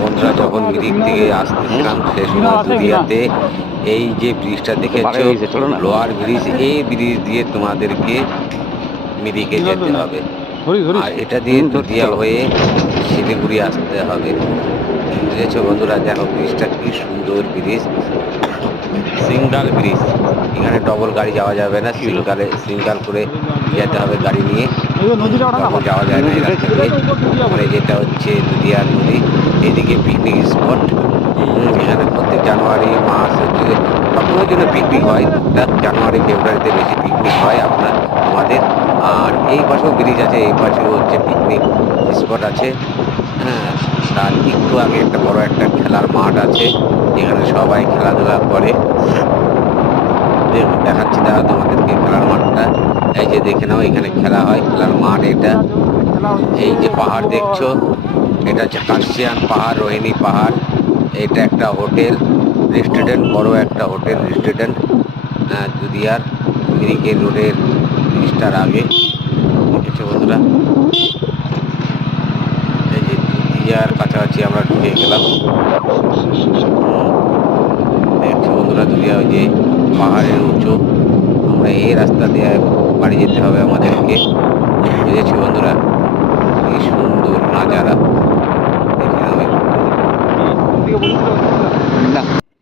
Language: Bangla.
বন্ধুরা যখন মিরিক থেকে আসতেছিলাম সে সময় দুদিয়াতে এই যে ব্রিজটা দেখেছো লোয়ার ব্রিজ, এই ব্রিজ দিয়ে তোমাদেরকে মিরিকে যেতে হবে। আর এটা দিয়ে দুদিয়া হয়ে শিলিগুড়ি আসতে হবে। বুঝেছো বন্ধুরা, দেখো ব্রিজটা কি সুন্দর ব্রিজ, সিঙ্গেল ব্রিজ। এখানে ডবল গাড়ি যাওয়া যাবে না, সিঙ্গেল করে যেতে হবে গাড়ি নিয়ে, ডবল যাওয়া যায় না এই রাস্তা দিয়ে। মানে যেটা হচ্ছে দুদিয়ার নদী, এদিকে পিকনিক স্পট। এখানে প্রত্যেক জানুয়ারি মাস হচ্ছে সবসময় জন্য পিকনিক হয়, টুকটাক জানুয়ারি ফেব্রুয়ারিতে বেশি পিকনিক হয় আমাদের। আর এই পাশেও ব্রিজ আছে, এই পাশেও হচ্ছে পিকনিক স্পট আছে। হ্যাঁ, তার একটু আগে একটা বড় একটা খেলার মাঠ আছে, এখানে সবাই খেলাধুলা করে। দেখাচ্ছি দাদা তোমাদেরকে খেলার মাঠটা। এই যে দেখে নাও, এখানে খেলা হয়, খেলার মাঠ এটা। এই যে পাহাড় দেখছো, এটা হচ্ছে কার্শিয়ান পাহাড়, রোহিণী পাহাড়। এটা একটা হোটেল রেস্টুরেন্ট, বড় একটা হোটেল রেস্টুরেন্ট, দুদিয়ার মিরিকের রোডের ব্রিজটার আগে। দেখেছো বন্ধুরা, এই যে দুদিয়ার কাছাকাছি আমরা ঢুকে গেলাম। দেখছো বন্ধুরা, দুদিয়া ওই যে পাহাড়ের উঁচু, আমরা এই রাস্তা দিয়ে বাড়ি যেতে হবে আমাদেরকে। বুঝেছি বন্ধুরা, কি সুন্দর নাজারা দেখে আমি।